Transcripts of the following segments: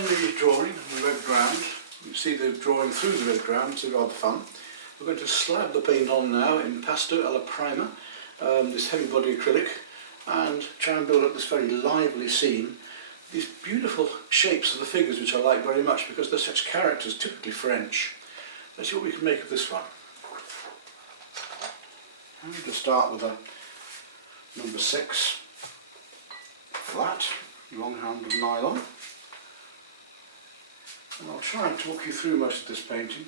done the drawing of the red ground. You see the drawing through the red ground, it's rather fun. We're going to slab the paint on now in Pasto alla Prima, this heavy body acrylic, and try and build up this very lively scene. These beautiful shapes of the figures, which I like very much because they're such characters, typically French. Let's see what we can make of this one. I'm going to start with a number 6 flat, long hand of nylon. And I'll try and talk you through most of this painting.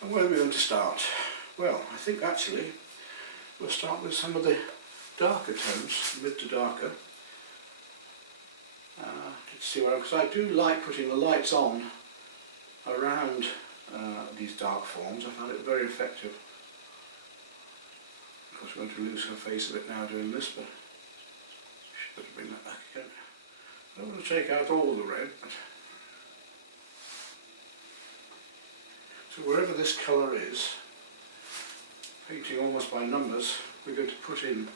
And where are we going to start? Well, I think actually we'll start with some of the darker tones, mid to darker. Let's see where, because I do like putting the lights on around these dark forms. I found it very effective. Of course, we're going to lose her face a bit now doing this, but should better bring that back again. I don't want to take out all the red, but so wherever this colour is, painting almost by numbers, we're going to put in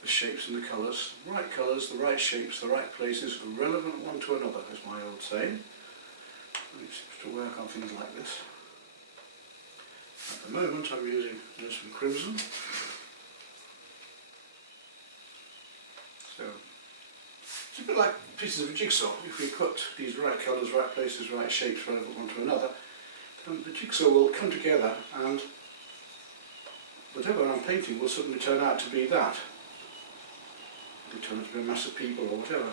the shapes and the colours, the right shapes, the right places, relevant one to another, is my old saying. We seems to work on things like this. At the moment I'm using some crimson. So it's a bit like pieces of a jigsaw. If we put these right colours, right places, right shapes, relevant one to another, then the jigsaw will come together and whatever I'm painting will suddenly turn out to be that. It will turn out to be a mass of people or whatever.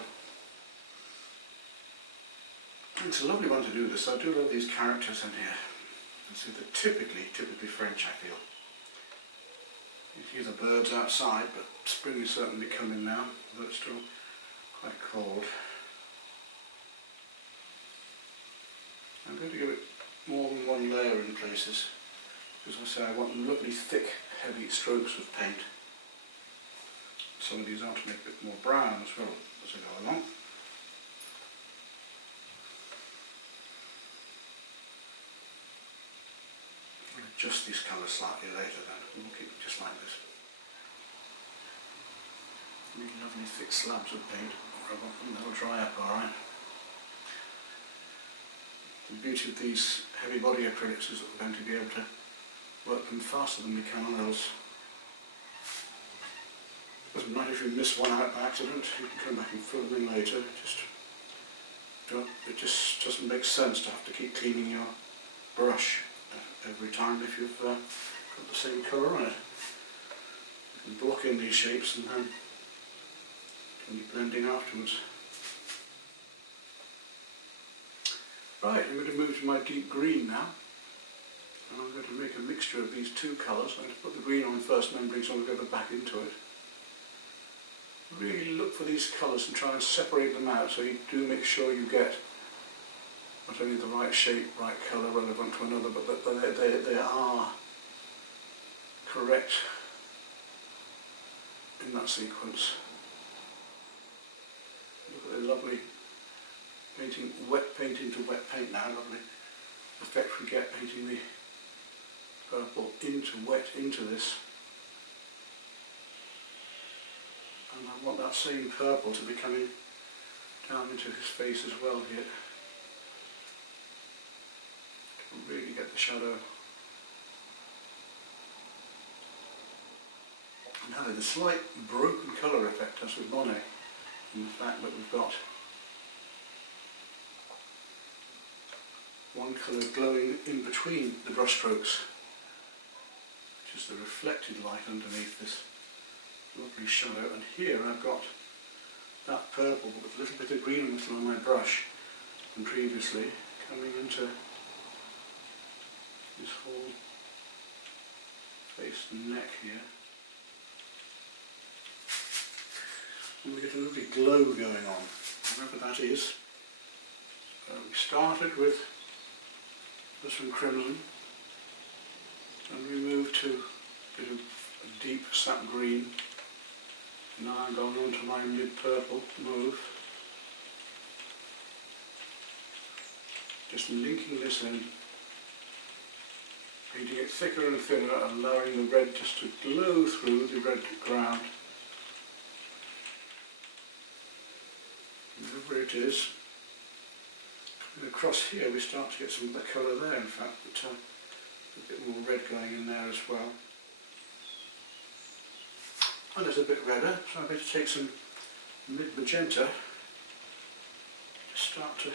It's a lovely one to do this. I do love these characters in here. So they're typically French, I feel. You can hear the birds outside, but spring is certainly coming now, although it's still quite cold. I'm going to give it more than one layer in places, because I say I want lovely thick, heavy strokes of paint. Some of these are to make a bit more brown as well as I go along. I'll adjust these colours slightly later then, we'll keep it just like this. Need lovely thick slabs of paint, or I want them, they'll dry up alright. The beauty of these heavy body acrylics is that we're going to be able to work them faster than we can on oils. Doesn't matter if you miss one out by accident, you can come back and fill them in later. It just doesn't make sense to have to keep cleaning your brush every time if you've got the same colour on it. You can block in these shapes and then can be blending afterwards. Right, I'm going to move to my deep green now. And I'm going to make a mixture of these two colours. I'm going to put the green on first and then bring some of the other back into it. Really look for these colours and try and separate them out so you do make sure you get not only the right shape, right colour relevant to another, but that they are correct in that sequence. Look at the lovely painting, wet paint into wet paint now, lovely effect we get painting the purple into wet into this. And I want that same purple to be coming down into his face as well here. To really get the shadow. Now there's a slight broken colour effect as with Monet, in the fact that we've got one colour glowing in between the brush strokes, which is the reflected light underneath this lovely shadow. And here I've got that purple with a little bit of green on my brush than previously, coming into this whole face and neck here. And we get a lovely glow going on, whatever that is. We started with some crimson, and we moved to a bit of a deep sap green. Now I'm going on to my mid-purple move. Just linking this in, painting it thicker and thinner, allowing the red just to glow through the red ground. whatever it is. And across here we start to get some of the colour there, in fact, but a bit more red going in there as well. And it's a bit redder, so I'm going to take some mid-magenta to start to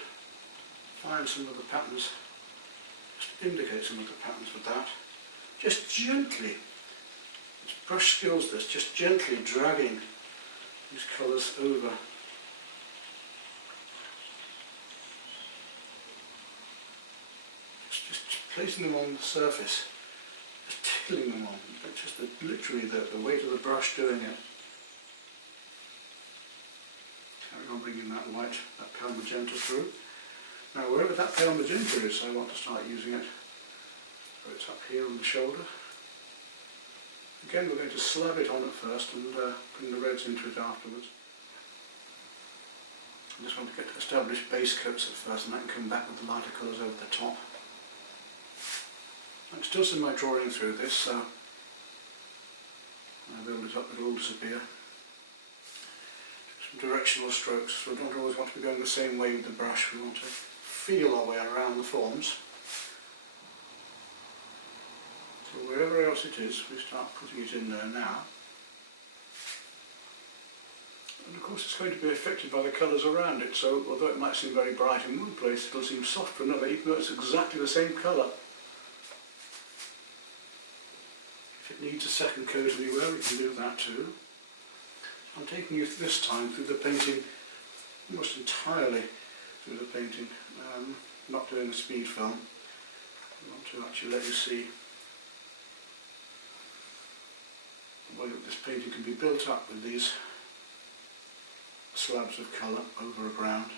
find some of the patterns, just indicate some of the patterns with that. Just gently, it's brush skills this, just gently dragging these colours over. Just placing them on the surface, just tickling them on, just literally the weight of the brush doing it. Carry on bringing that white, that pale magenta through. Now wherever that pale magenta is, I want to start using it. So it's up here on the shoulder. Again, we're going to slab it on at first and bring the reds into it afterwards. I just want to get established base coats at first, and I can come back with the lighter colours over the top. I'm still seeing my drawing through this, so when I build it up it'll all disappear. Some directional strokes, so we don't always want to be going the same way with the brush, we want to feel our way around the forms. So wherever else it is, we start putting it in there now. And of course it's going to be affected by the colours around it, so although it might seem very bright in one place, it'll seem soft for another, even though it's exactly the same colour. If it needs a second coat anywhere, we can do that too. I'm taking you this time through the painting, almost entirely through the painting, not doing a speed film. I want to actually let you see the way that this painting can be built up with these slabs of colour over a ground.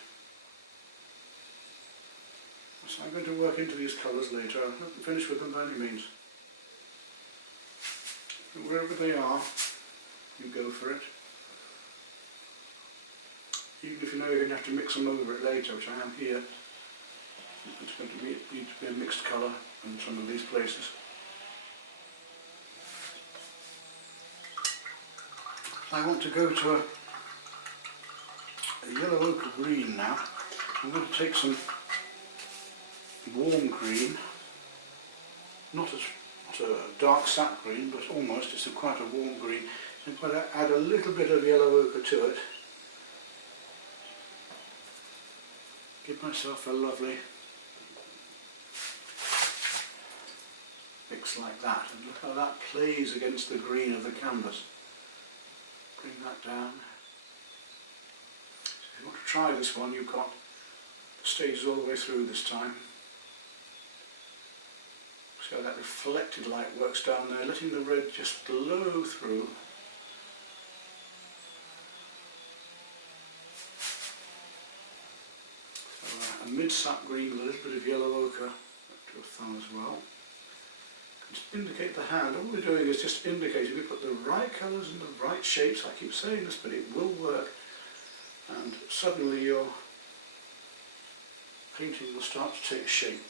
So I'm going to work into these colours later. I haven't finished with them by any means. And wherever they are, you go for it. Even if you know you're going to have to mix them over it later, which I am here, it's going to need to be a mixed colour in some of these places. I want to go to a yellow ochre green now. I'm going to take some warm green, not a dark sap green, but almost, it's quite a warm green. So I'm going to add a little bit of yellow ochre to it. Give myself a lovely mix like that, and look how that plays against the green of the canvas. Bring that down. So if you want to try this one, you've got the stages all the way through this time. See how that reflected light works down there, letting the red just glow through. So a mid-sap green with a little bit of yellow ochre up to a thumb as well. Just indicate the hand. All we're doing is just indicating we put the right colours and the right shapes. I keep saying this, but it will work. And suddenly your painting will start to take shape.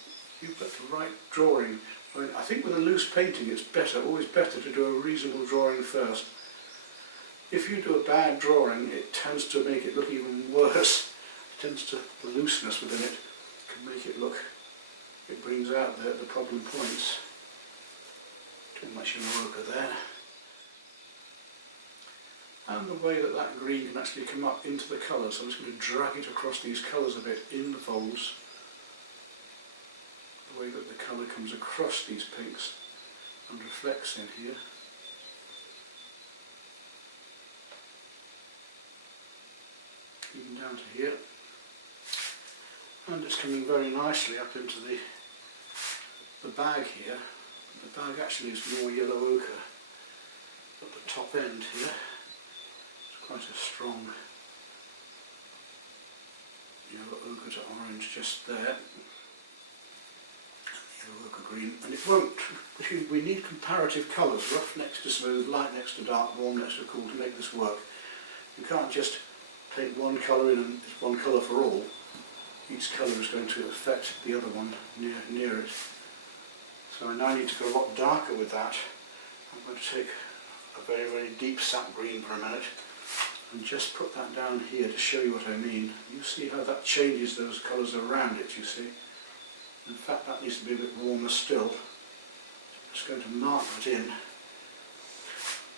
You've got the right drawing. I think with a loose painting it's better, always better to do a reasonable drawing first. If you do a bad drawing, it tends to make it look even worse. It tends to, the looseness within it can make it look, it brings out the problem points. Too much yellow ochre there. And the way that that green can actually come up into the colour, so I'm just going to drag it across these colours a bit in the folds. The way that the colour comes across these pinks and reflects in here. Even down to here. And it's coming very nicely up into the bag here. The bag actually is more yellow ochre at the top end here. It's quite a strong yellow ochre to orange just there. And the yellow ochre green. And it won't, we need comparative colours, rough next to smooth, light next to dark, warm next to cool to make this work. You can't just paint one colour in and it's one colour for all. Each colour is going to affect the other one near it. So I now need to go a lot darker with that. I'm going to take a very, very deep sap green for a minute and just put that down here to show you what I mean. You see how that changes those colours around it, you see. In fact, that needs to be a bit warmer still. Just going to mark that in,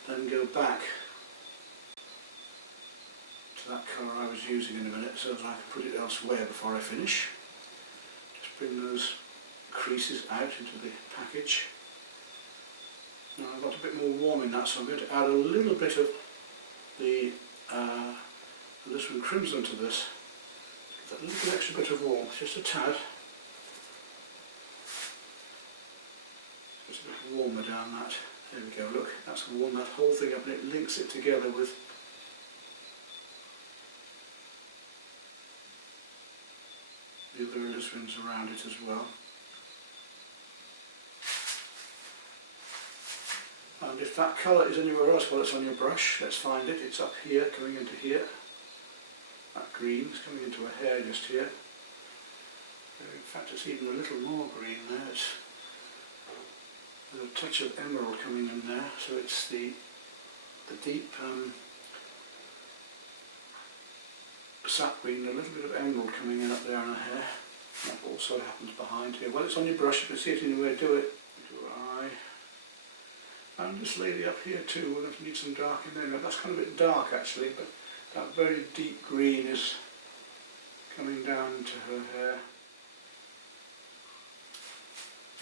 then go back to that colour I was using in a minute so that I can put it elsewhere before I finish. Just bring those creases out into the package. Now I've got a bit more warm in that, so I'm going to add a little bit of the Lisbon Crimson to this. Give that little extra bit of warmth, just a tad. Just a bit warmer down that. There we go, look, that's warmed that whole thing up and it links it together with the other Lisbons around it as well. And if that colour is anywhere else while it's on your brush, let's find it. It's up here, coming into here. That green is coming into a hair just here. In fact, it's even a little more green there. There's a touch of emerald coming in there, so it's the deep sap green, a little bit of emerald coming in up there on her hair. That also happens behind here. While it's on your brush, you can see it anywhere, do it. Into her eye. And this lady up here too, we're going to need some dark in there. Now, that's kind of a bit dark actually, but that very deep green is coming down to her hair.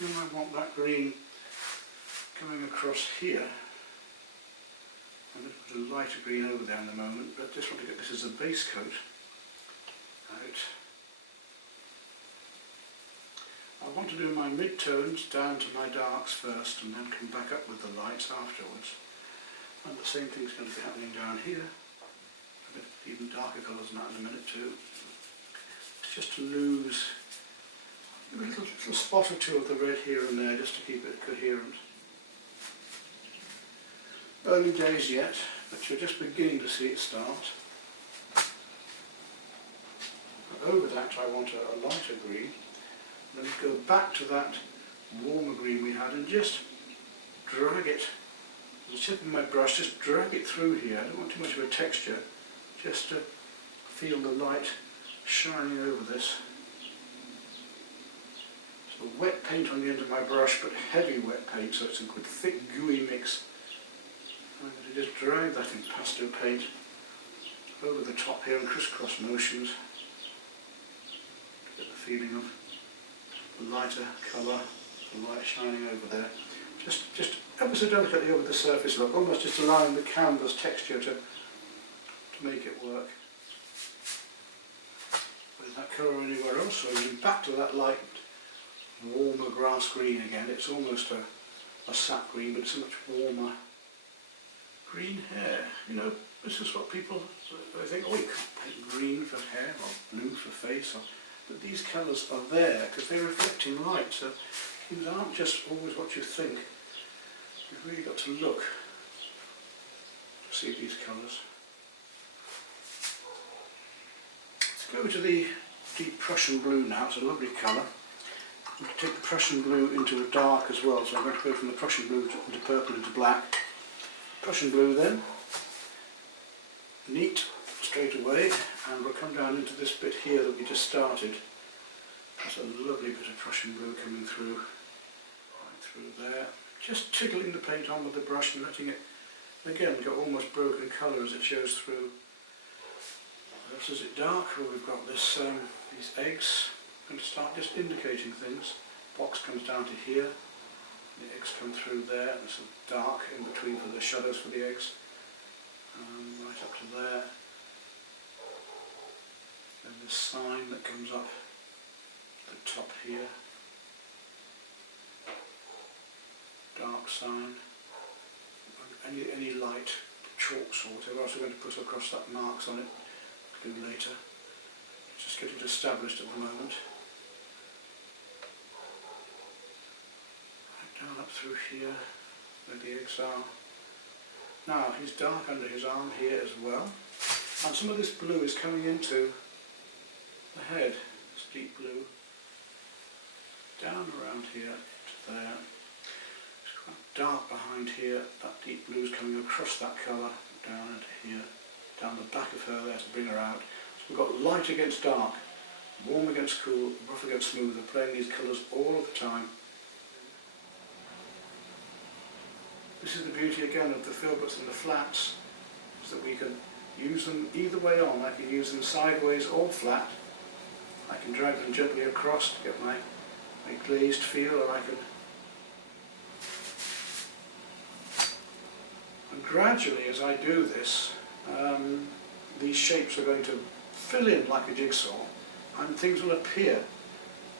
And I want that green coming across here. I'm going to put a lighter green over there in a moment, but just want to get this as a base coat out. I want to do my mid-tones down to my darks first and then come back up with the lights afterwards. And the same thing's going to be happening down here. A bit even darker colours than that in a minute too. It's just to lose a little spot or two of the red here and there just to keep it coherent. Early days yet, but you're just beginning to see it start. Over that I want a lighter green. Then go back to that warmer green we had and just drag it, with the tip of my brush, just drag it through here. I don't want too much of a texture, just to feel the light shining over this. So wet paint on the end of my brush, but heavy wet paint, so it's a good thick gooey mix. I'm going to just drag that in pastel paint over the top here in crisscross motions to get the feeling of the lighter colour, the light shining over there. Just ever so delicately over the surface look, almost just allowing the canvas texture to make it work. With that colour anywhere else, so we're back to that light, warmer grass green again. It's almost a sap green, but it's a much warmer green hair. You know, this is what people, they think, oh, you can't paint green for hair or blue for face, but these colours are there because they're reflecting light, so these aren't just always what you think. You've really got to look to see these colours. Let's go to the deep Prussian blue now. It's a lovely colour. I'm going to take the Prussian blue into a dark as well, so I'm going to go from the Prussian blue into purple into black. Prussian blue then, neat straight away, and we'll come down into this bit here that we just started. There's a lovely bit of Prussian blue coming through, right through there. Just tickling the paint on with the brush and letting it, again, go almost broken colour as it shows through. This is it dark, well, we've got this, these eggs. I'm going to start just indicating things. Box comes down to here. The eggs come through there, and some dark in between for the shadows for the eggs. Right up to there. Then this sign that comes up the top here. Dark sign. Any light chalks or whatever else we're going to put across that marks on it. Do later. It's just getting established at the moment. Down up through here, where the eggs are. Now he's dark under his arm here as well, and some of this blue is coming into the head, this deep blue, down around here to there. It's quite dark behind here, that deep blue is coming across that colour, down into here, down the back of her there to bring her out. So we've got light against dark, warm against cool, rough against smooth. We're playing these colours all of the time. This is the beauty again of the filberts and the flats, is that we can use them either way on. I can use them sideways or flat. I can drag them gently across to get my glazed feel, or I can... And gradually as I do this, these shapes are going to fill in like a jigsaw, and things will appear,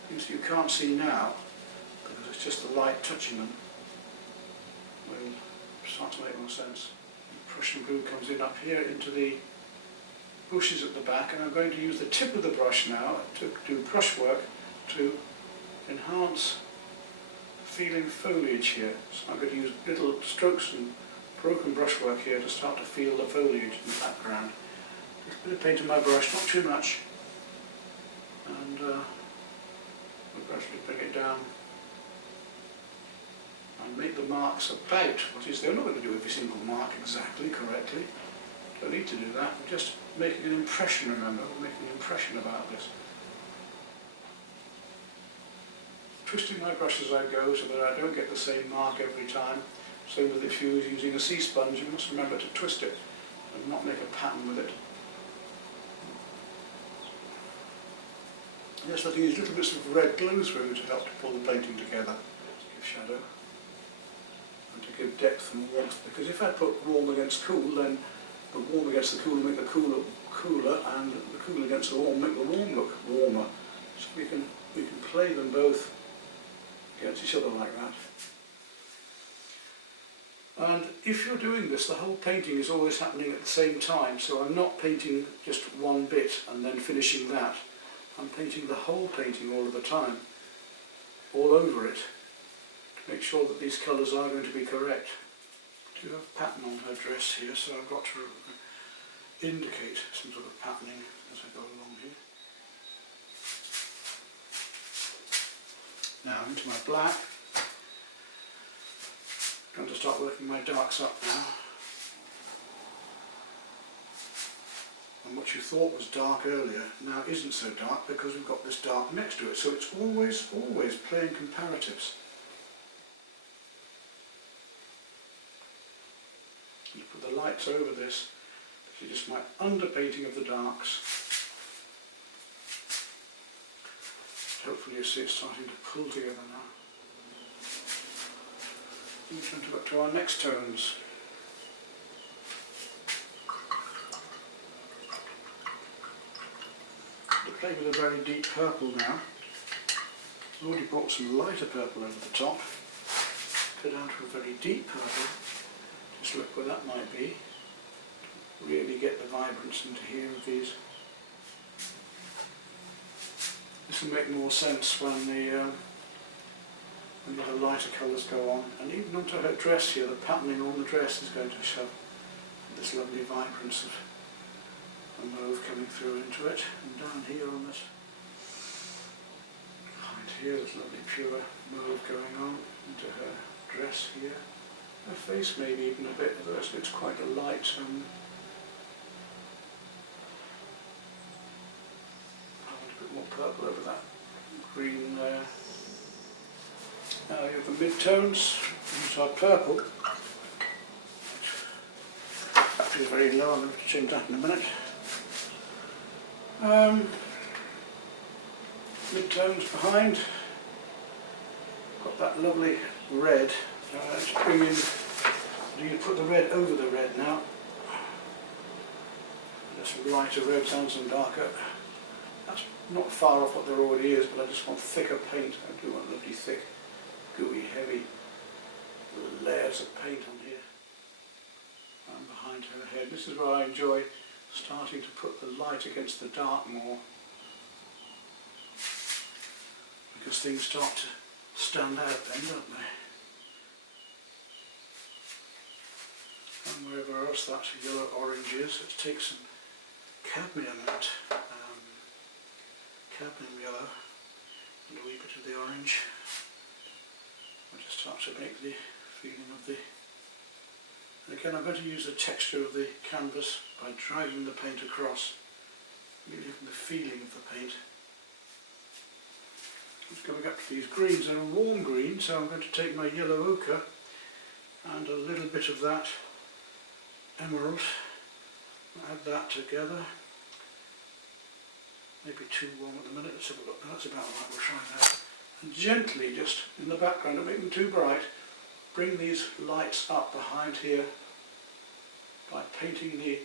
things you can't see now, because it's just the light touching them, will start to make more sense. The Prussian blue comes in up here into the bushes at the back, and I'm going to use the tip of the brush now to do brush work to enhance feeling foliage here. So I'm going to use little strokes and broken brushwork here to start to feel the foliage in the background. Just a bit of paint on my brush, not too much, and we'll gradually bring it down and make the marks about what is there. I'm not going to do every single mark exactly correctly, don't need to do that. We're just making an impression, remember, we're making an impression about this. Twisting my brush as I go so that I don't get the same mark every time. Same with if you're using a sea sponge, you must remember to twist it and not make a pattern with it. Just letting these little bits of red glow through to help to pull the painting together, to give shadow and to give depth and warmth. Because if I put warm against cool, then the warm against the cool will make the cooler cooler, and the cool against the warm make the warm look warmer. So we can play them both against each other like that. And if you're doing this, the whole painting is always happening at the same time, so I'm not painting just one bit and then finishing that. I'm painting the whole painting all of the time, all over it, to make sure that these colours are going to be correct. I do have a pattern on her dress here, so I've got to indicate some sort of patterning as I go along here. Now into my black. I'm going to start working my darks up now. And what you thought was dark earlier now isn't so dark because we've got this dark next to it. So it's always playing comparatives. You put the lights over this, this is just my underpainting of the darks. Hopefully you see it starting to pull together now. We turn to our next tones. We'll play with a very deep purple now. I've already brought some lighter purple over the top. Go down to a very deep purple. Just look where that might be. Really get the vibrance into here of these. This will make more sense when the lighter colours go on, and even onto her dress here, the patterning on the dress is going to show this lovely vibrance of a mauve coming through into it, and down here on this, behind here, there's lovely pure mauve going on into her dress here. Her face maybe even a bit, although it's quite a light I want a bit more purple over that green there. Now you have the mid-tones into our purple. That feels very low, I'm going to change that in a minute. Mid-tones behind. Got that lovely red. Let's bring in, you put the red over the red now. Just some lighter reds and some darker. That's not far off what there already is, but I just want thicker paint. I do want lovely thick, gooey, heavy layers of paint on here and behind her head. This is where I enjoy starting to put the light against the dark more, because things start to stand out then, don't they? And wherever else that yellow orange is, let's take some cadmium and cadmium yellow and a wee bit of the orange. I'll just start to make the feeling of the Again, I'm going to use the texture of the canvas by dragging the paint across, giving the feeling of the paint. Just going up to these greens. They're a warm green, so I'm going to take my yellow ochre and a little bit of that emerald, add that together. Maybe too warm at the minute. Let's have a look. That's about right. We'll try that. And gently, just in the background, don't make them too bright, bring these lights up behind here by painting the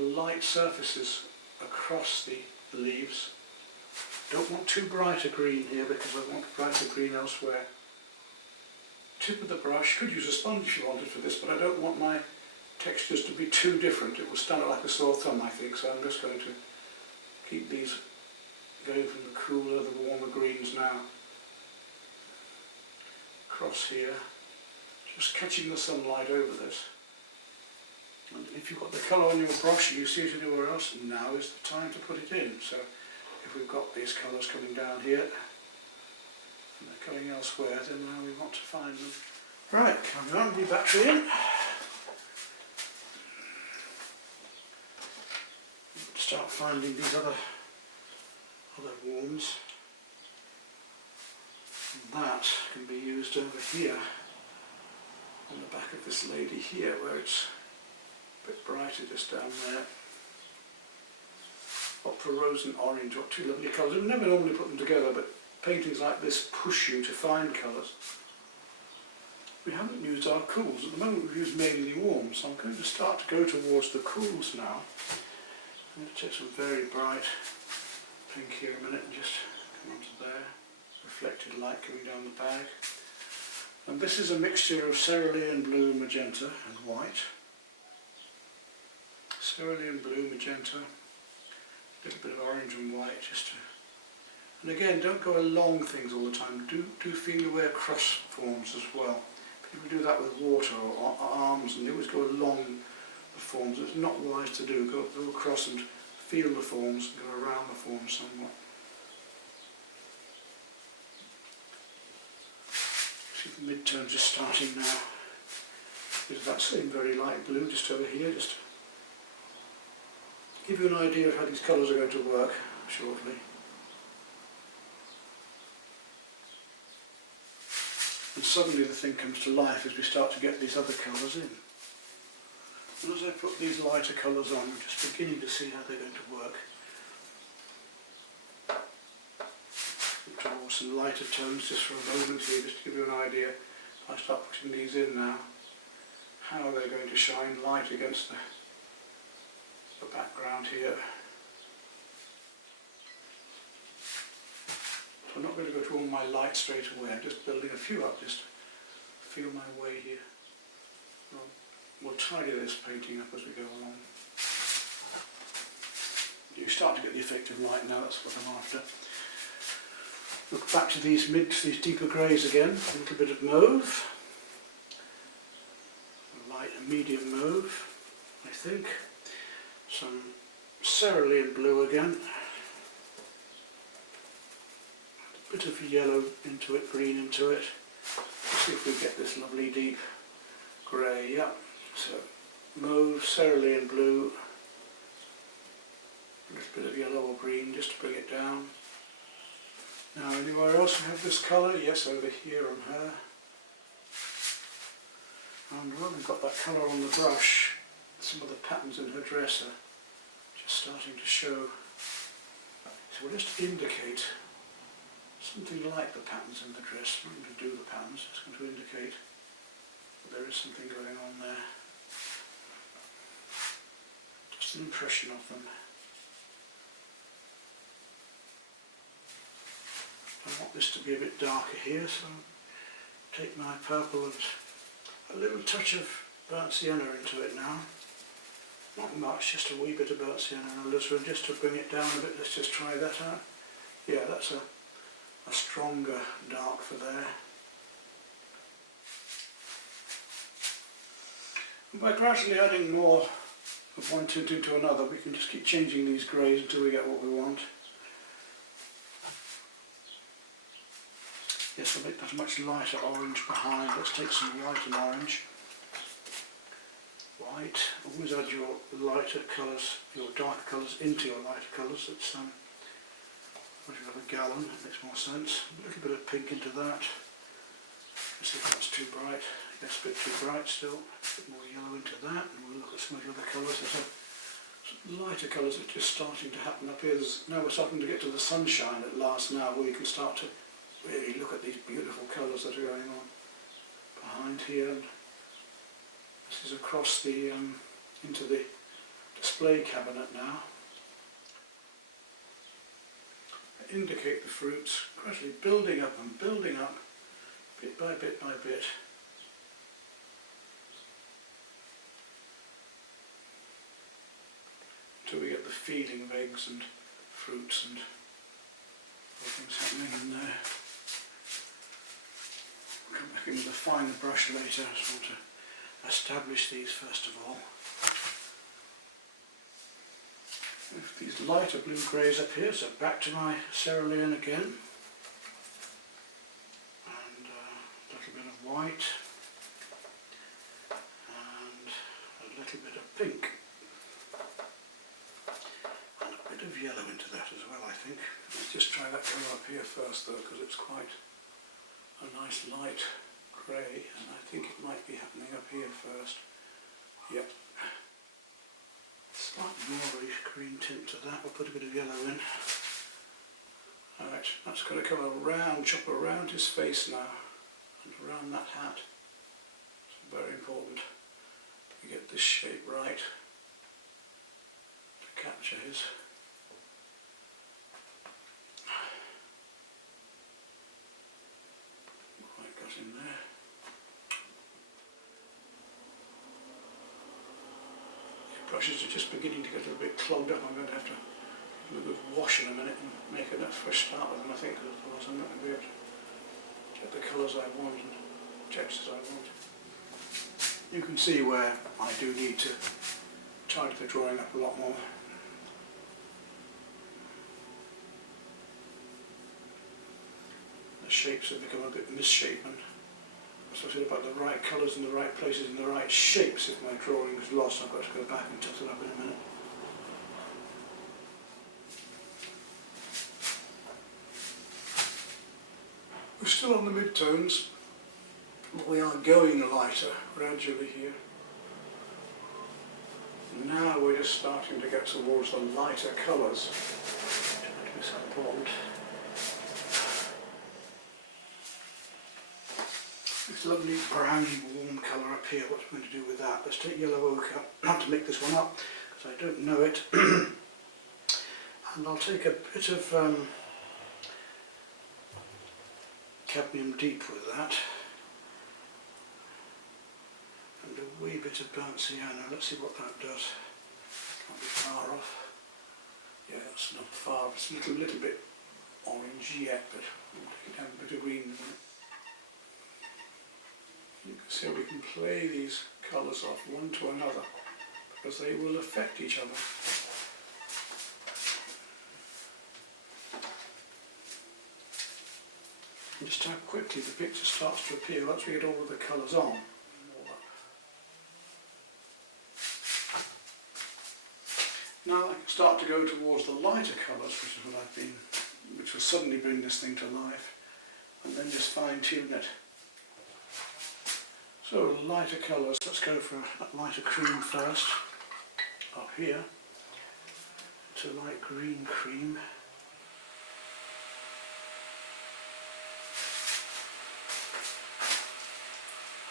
light surfaces across the leaves. Don't want too bright a green here because I want brighter green elsewhere. Tip of the brush, could use a sponge if you wanted for this, but I don't want my textures to be too different. It will stand out like a sore thumb, I think, so I'm just going to keep these going from the cooler, the warmer greens now. Across here, just catching the sunlight over this. And if you've got the colour on your brush and you see it anywhere else, now is the time to put it in. So if we've got these colours coming down here and they're going elsewhere, then now we want to find them. Right, coming on, the battery in. Start finding these other warms. And that can be used over here on the back of this lady here, where it's a bit brighter just down there. Opera rose and orange are two lovely colours. We never normally put them together, but paintings like this push you to find colours. We haven't used our cools. At the moment we've used mainly warms, so I'm going to start to go towards the cools now. I'm going to take some very bright pink here a minute and just come onto there. Reflected light coming down the bag. And this is a mixture of cerulean blue, magenta and white. Cerulean blue, magenta, a little bit of orange and white just to... And again, don't go along things all the time. Do feel aware cross forms as well. People do that with water or arms and they always go along the forms. It's not wise to do. Go across and feel the forms and go around the forms somewhat. See the midtones just starting now. There's that same very light blue just over here, just to give you an idea of how these colours are going to work shortly. And suddenly the thing comes to life as we start to get these other colours in. And as I put these lighter colours on, I'm just beginning to see how they're going to work. Towards some lighter tones just for a moment here, just to give you an idea. I start putting these in now, how they're going to shine light against the background here. So I'm not going to go to all my light straight away, I'm just building a few up just to feel my way here. We'll tidy this painting up as we go along. You start to get the effect of light now, that's what I'm after. Look back to these deeper greys again, a little bit of mauve, a light and medium mauve, I think. Some cerulean blue again. A bit of yellow into it, green into it. Let's see if we get this lovely deep grey, yeah. So mauve, cerulean blue, a little bit of yellow or green just to bring it down. Now anywhere else we have this colour? Yes, over here on her. And when we've got that colour on the brush, some of the patterns in her dress are just starting to show. So we'll just indicate something like the patterns in the dress. I'm not going to do the patterns, it's going to indicate that there is something going on there. Just an impression of them. I want this to be a bit darker here, so take my purple and a little touch of burnt sienna into it now. Not much, just a wee bit of burnt sienna and just to bring it down a bit. Let's just try that out. Yeah, that's a stronger dark for there. And by gradually adding more of one tint into another, we can just keep changing these greys until we get what we want. Yes, I'll make that a much lighter orange behind. Let's take some white and orange. white. Always add your lighter colours, your darker colours into your lighter colours. It's once you have a gallon, it makes more sense. A little bit of pink into that. Let's see if that's too bright. Yes, a bit too bright still. A bit more yellow into that, and we'll look at some of the other colours. There's some lighter colours are just starting to happen up here. Now we're starting to get to the sunshine at last now, where you can start to really look at these beautiful colours that are going on behind here. And this is across the into the display cabinet now. I indicate the fruits gradually building up and building up, bit by bit by bit. Until we get the feeling of eggs and fruits and things happening in there. I'll come back in with a finer brush later. I just want to establish these first of all. With these lighter blue greys up here, so back to my cerulean again. And a little bit of white. And a little bit of pink. Of yellow into that as well, I think. Let's just try that colour up here first though, because it's quite a nice light grey, and I think it might be happening up here first. Yep. Slightly more green tint to that. We'll put a bit of yellow in. Alright, that's going to come around, chop around his face now, and around that hat. It's very important to get this shape right to capture his in there. The brushes are just beginning to get a bit clogged up. I'm going to have to do a good wash in a minute and make a fresh start with them, I think, because otherwise I'm not going to be able to get the colours I want and textures I want. You can see where I do need to tidy the drawing up a lot more. Shapes have become a bit misshapen. So I said about the right colours in the right places and the right shapes. If my drawing is lost, I've got to go back and touch it up in a minute. We're still on the mid-tones, but we are going lighter gradually here. Now we're just starting to get towards the lighter colours. It's important. This lovely browny warm colour up here, what's going to do with that? Let's take yellow ochre. I have to make this one up because I don't know it. And I'll take a bit of cadmium deep with that. And a wee bit of burnt sienna. Let's see what that does. Can't be far off. Yeah, it's not far. It's a little bit orange yet, but we'll take it down a bit of green in a minute. You can see we can play these colours off one to another because they will affect each other. And just how quickly the picture starts to appear once we get all of the colours on. Now I can start to go towards the lighter colours, which is what which will suddenly bring this thing to life, and then just fine tune it. So lighter colours, let's go for a lighter cream first, up here, to light green cream.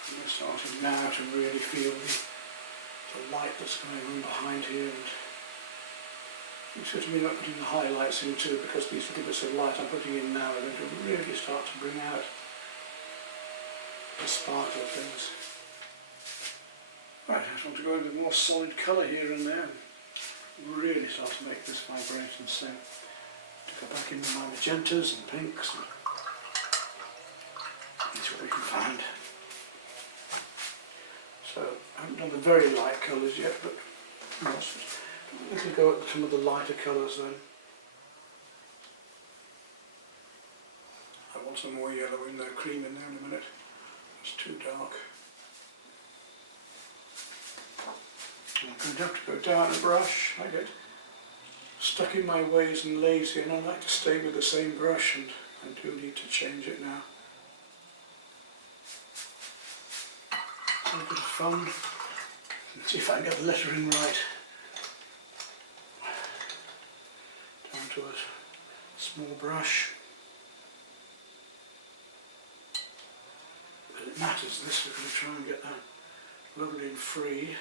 And we're starting now to really feel the light that's going on behind here, and you sort of about putting the highlights in too, because these little bits of light I'm putting in now are going to really start to bring out the sparkle of things. Right, I just want to go into more solid colour here and there and really start to make this vibrate and sing. To go back in with my magentas and pinks and see what we can find. So I haven't done the very light colours yet, but let's go at some of the lighter colours then. I want some more yellow in there, cream in there in a minute. It's too dark. I'm going to have to go down a brush. I get stuck in my ways and lazy, and I like to stay with the same brush, and I do need to change it now. So a bit of fun. Let's see if I can get the lettering right. Down to a small brush. But it matters this, we're going to try and get that lovely and free.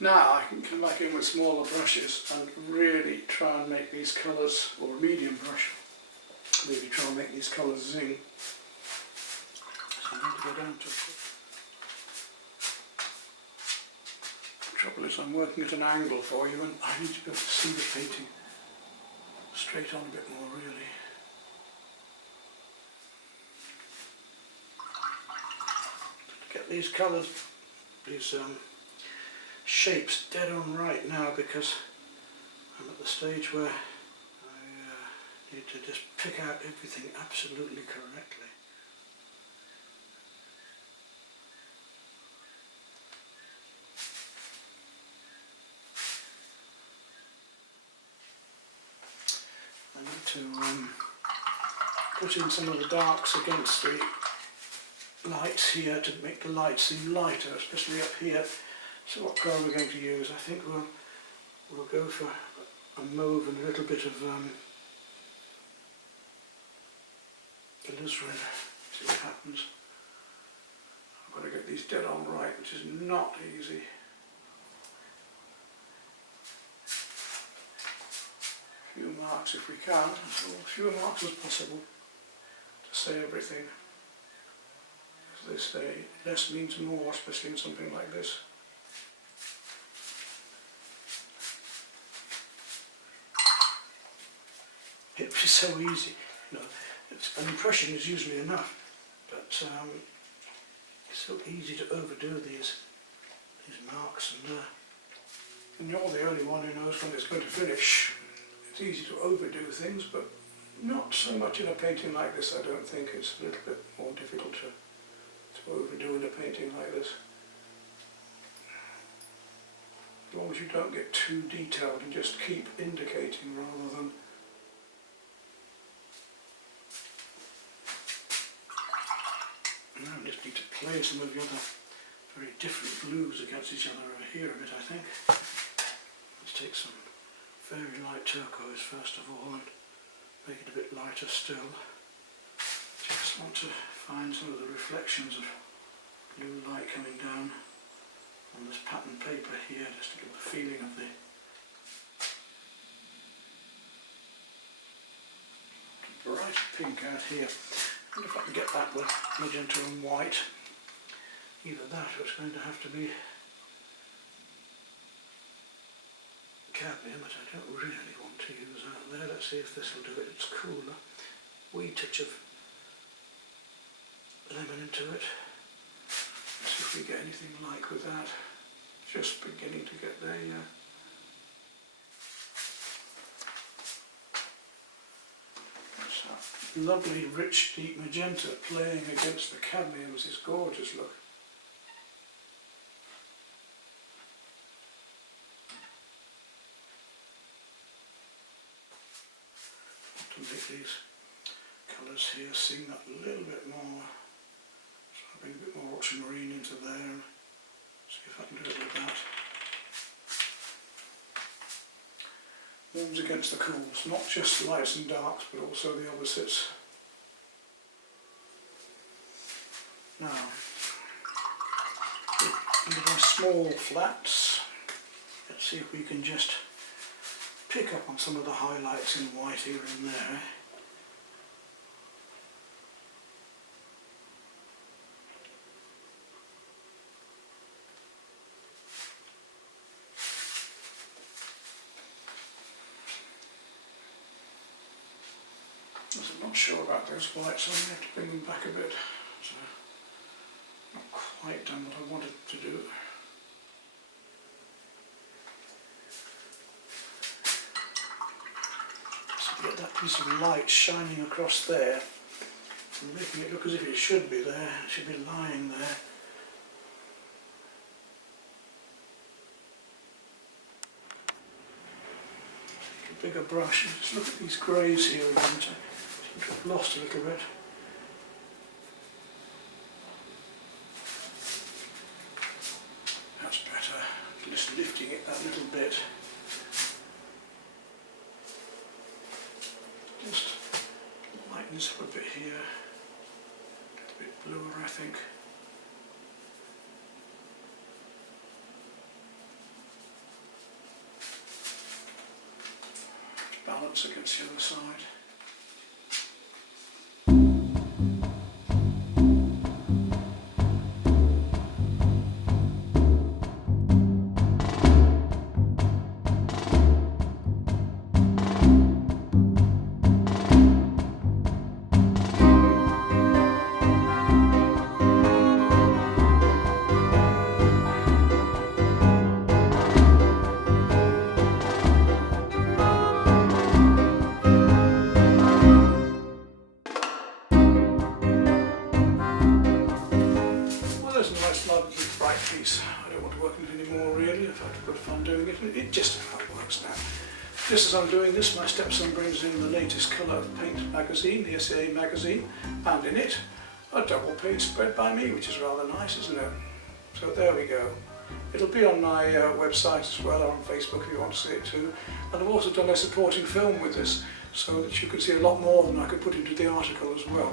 Now I can come back in with smaller brushes and really try and make these colours, or a medium brush, really try and make these colours zing. So I'm going to go down to it. The trouble is I'm working at an angle for you, and I need to be able to see the painting straight on a bit more really. To get these colours, these shapes dead on right now, because I'm at the stage where I need to just pick out everything absolutely correctly. I need to put in some of the darks against the lights here to make the light seem lighter, especially up here. So what colour we're going to use? I think we'll go for a mauve and a little bit of alizarin. See what happens. I've got to get these dead on right, which is not easy. A few marks if we can, so as few marks as possible to say everything. As they say, less means more, especially in something like this. It was so easy, you know. An impression is usually enough, but it's so easy to overdo these marks, and you're the only one who knows when it's going to finish. It's easy to overdo things, but not so much in a painting like this. I don't think it's a little bit more difficult to overdo in a painting like this. As long as you don't get too detailed and just keep indicating rather than now I just need to play some of the other very different blues against each other over here a bit, I think. Let's take some very light turquoise first of all and make it a bit lighter still. Just want to find some of the reflections of blue light coming down on this pattern paper here, just to get the feeling of the bright pink out here. I wonder if I can get that with magenta and white. Either that or it's going to have to be cadmium, but I don't really want to use that there. Let's see if this will do it. It's cooler. Wee touch of lemon into it. Let's see if we get anything like with that. Just beginning to get there, yeah. Lovely rich deep magenta playing against the cadmiums, this gorgeous look. To make these colours here sing that a little bit more, so I'll bring a bit more ultramarine into there and see if I can do it with that. Warms against the cools, not just lights and darks, but also the opposites. Now, into my small flats, let's see if we can just pick up on some of the highlights in white here and there. not sure about those whites, so I'm going to have to bring them back a bit. So, not quite done what I wanted to do. So get that piece of light shining across there and making it look as if it should be there, it should be lying there. Take a bigger brush and just look at these greys here again, which I seem to have lost a little bit. That's better, just lifting it that little bit. Just lighten this up a bit here, a bit bluer I think. Balance against the other side. Piece. I don't want to work on it anymore really. I've had good fun doing it. It just how it works now. Just as I'm doing this, my stepson brings in the latest colour paint magazine, the SAA magazine, and in it a double page spread by me, which is rather nice, isn't it? So there we go. It'll be on my website as well, or on Facebook if you want to see it too. And I've also done a supporting film with this, so that you can see a lot more than I could put into the article as well.